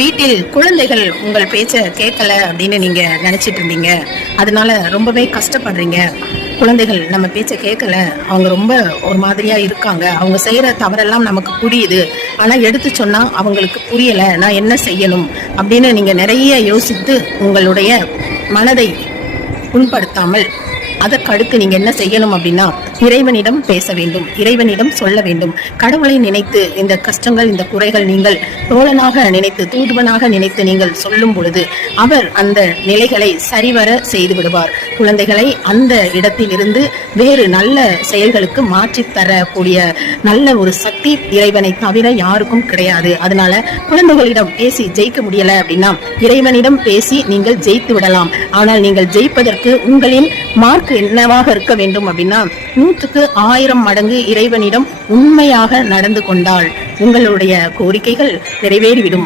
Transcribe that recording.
வீட்டில் குழந்தைகள் உங்கள் பேச்ச கேட்கல அப்படின்னு நீங்க நினைச்சிட்டு இருந்தீங்க, அதனால ரொம்பவே கஷ்டப்படுறீங்க. குழந்தைகள் நம்ம பேச்ச கேட்கல, அவங்க ரொம்ப ஒரு மாதிரியா இருக்காங்க, அவங்க செய்யற தவறெல்லாம் நமக்கு புரியுது, ஆனா எடுத்து சொன்னா அவங்களுக்கு புரியல, நான் என்ன செய்யணும் அப்படின்னு நீங்க நிறைய யோசித்து உங்களுடைய மனதை புண்படுத்தாமல் அதற்கடுத்து நீங்க என்ன செய்யணும் அப்படின்னா, இறைவனிடம் பேச வேண்டும், இறைவனிடம் சொல்ல வேண்டும். கடவுளை நினைத்து இந்த கஷ்டங்கள், இந்த குறைகள் நீங்கள் தோழனாக நினைத்து, தூதுவனாக நினைத்து நீங்கள் சொல்லும் பொழுது அவர் அந்த நிலைகளை சரிவர செய்து விடுவார். குழந்தைகளை அந்த இடத்தில் இருந்து வேறு நல்ல செயல்களுக்கு மாற்றி தரக்கூடிய நல்ல ஒரு சக்தி இறைவனை தவிர யாருக்கும் கிடையாது. அதனால குழந்தைகளிடம் பேசி ஜெயிக்க முடியல அப்படின்னா இறைவனிடம் பேசி நீங்கள் ஜெயித்து விடலாம். ஆனால் நீங்கள் ஜெயிப்பதற்கு உங்களின் மார்க் என்னவாக இருக்க வேண்டும் அப்படின்னா, 100க்கு 1000 மடங்கு இறைவனிடம் உண்மையாக நடந்து கொண்டால் உங்களுடைய கோரிக்கைகள் நிறைவேறிவிடும்.